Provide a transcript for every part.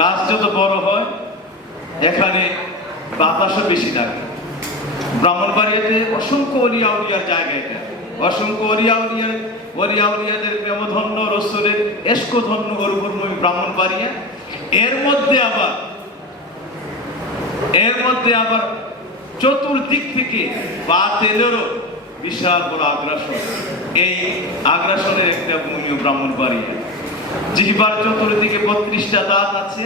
গাছ যত বড় হয় এখানে বাতাসও বেশি লাগে। ব্রাহ্মণবাড়িয়াতে অসংখ্য অলিয়া উলিয়ার জায়গা, এটা অসংখ্য অলিয়াদের প্রেমধন্য রসুলের এস্কধন্য গর্ভভূমি ব্রাহ্মণবাড়িয়া। এর মধ্যে আবার চতুর্দিক থেকে বাতিলেরও বিশাল বড় আগ্রাসন। এই আগ্রাসনের একটা ভূমি ব্রাহ্মণবাড়িয়া। জিহ্বার চতুর্দিকে 32টা দাঁত আছে।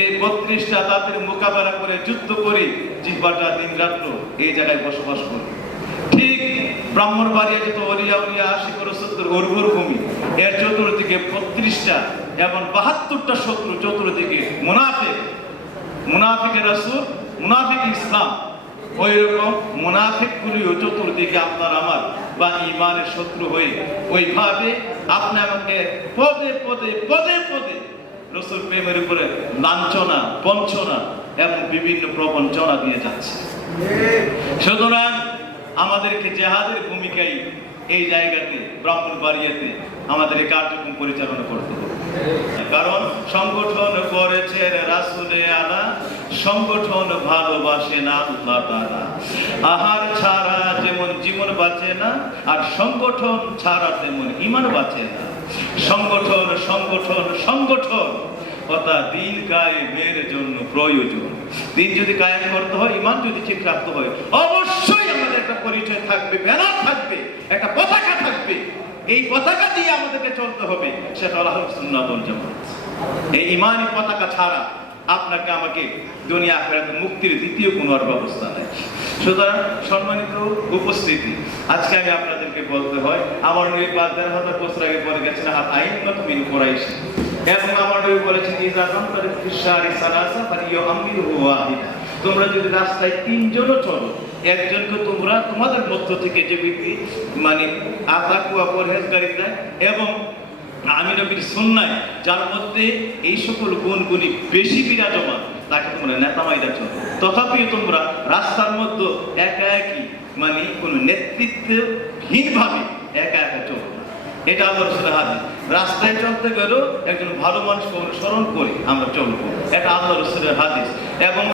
এই 32টা দাঁতের মোকাবেলা করে যুদ্ধ করে জিহ্বাটা দিন রাত্র এই জায়গায় বসবাস করে। ঠিক ব্রাহ্মণবাড়িয়া যত অলিয়া আশিক রাসূলের উর্বর ভূমি, এর চতুর্দিকে 32টা এবং 72টা শত্রু চতুর্দিকে মুনাফিক রাসূল, মুনাফিক ইসলাম। ওই রকম মুনাফিকগুলিও চতুর্দিকে আপনার আমার বা ঈমানের শত্রু হয়ে ওইভাবে আপনি আমাকে পদে পদে রাসূল প্রেমের উপরে লাঞ্ছনা, বঞ্চনা এবং বিভিন্ন প্রবঞ্চনা দিয়ে যাচ্ছে। সুতরাং আমাদেরকে জিহাদের ভূমিকায় এই জায়গাতে ব্রাহ্মণবাড়িয়াতে আমাদের এই কার্যক্রম পরিচালনা করতে হবে। কারণ সংগঠন করেছেন রাসূলে আলা, সংগঠন ভালোবাসেন আল্লাহ তাআলা। আহার ছাড়া যেমন জীবন বাঁচে না, আর সংগঠন ছাড়া তেমন ঈমান বাঁচে না। সংগঠন কথা দিন কায়েমের জন্য প্রয়োজন। দিন যদি কায়েম করতে হয়, ঈমান যদি ঠিক রাখতে হয়, অবশ্যই আমাদের একটা পরিচয় থাকবে, ব্যানার থাকবে, একটা পতাকা থাকবে। এই পতাকা দিয়ে আমাদেরকে চলতে হবে, সেটা হলো আহলুস সুন্নাহ ওয়াল জামাত। এই ঈমানি পতাকা ছাড়া আপনাকে আমাকে দুনিয়া আখিরাতে মুক্তির দ্বিতীয় কোনো আর ব্যবস্থা নেই। সুতরাং সম্মানিত উপস্থিতি, আজকে আমি আপনাদেরকে বলতে হয়, আমার নবী পাক ১৫০০ বছর আগে বলে গেছেন হাত আইম্মাতু মিন কুরাইশ, এবং আমার নবী বলেছেন ইযা কামতার ফিশারি সালাসা ফালিয়ুআমিরহু ওয়াহিদা। তোমরা যদি রাস্তায় তিনজনও চলো, একজনকে তোমরা তোমাদের মধ্য থেকে যে ব্যক্তি মানে আতাকুয়া পরহেজগারি দেয় এবং আমি নবীর সুন্নায় যার মধ্যে এই সকল গুণগুলি বেশি বিরাজমান, তাকে তোমরা নেতামাইরা চলো। তথাপিও তোমরা রাস্তার মধ্যে একাকি মানে কোনো নেতৃত্বহীনভাবে একা চলো না। এটা আল্লাহর রাসূলের হাদিস। রাস্তায় চলতে গেলেও একজন ভালো মানুষকে অনুসরণ করে আমরা চলবো, এটা আল্লাহর রাসূলের হাদিস। এবং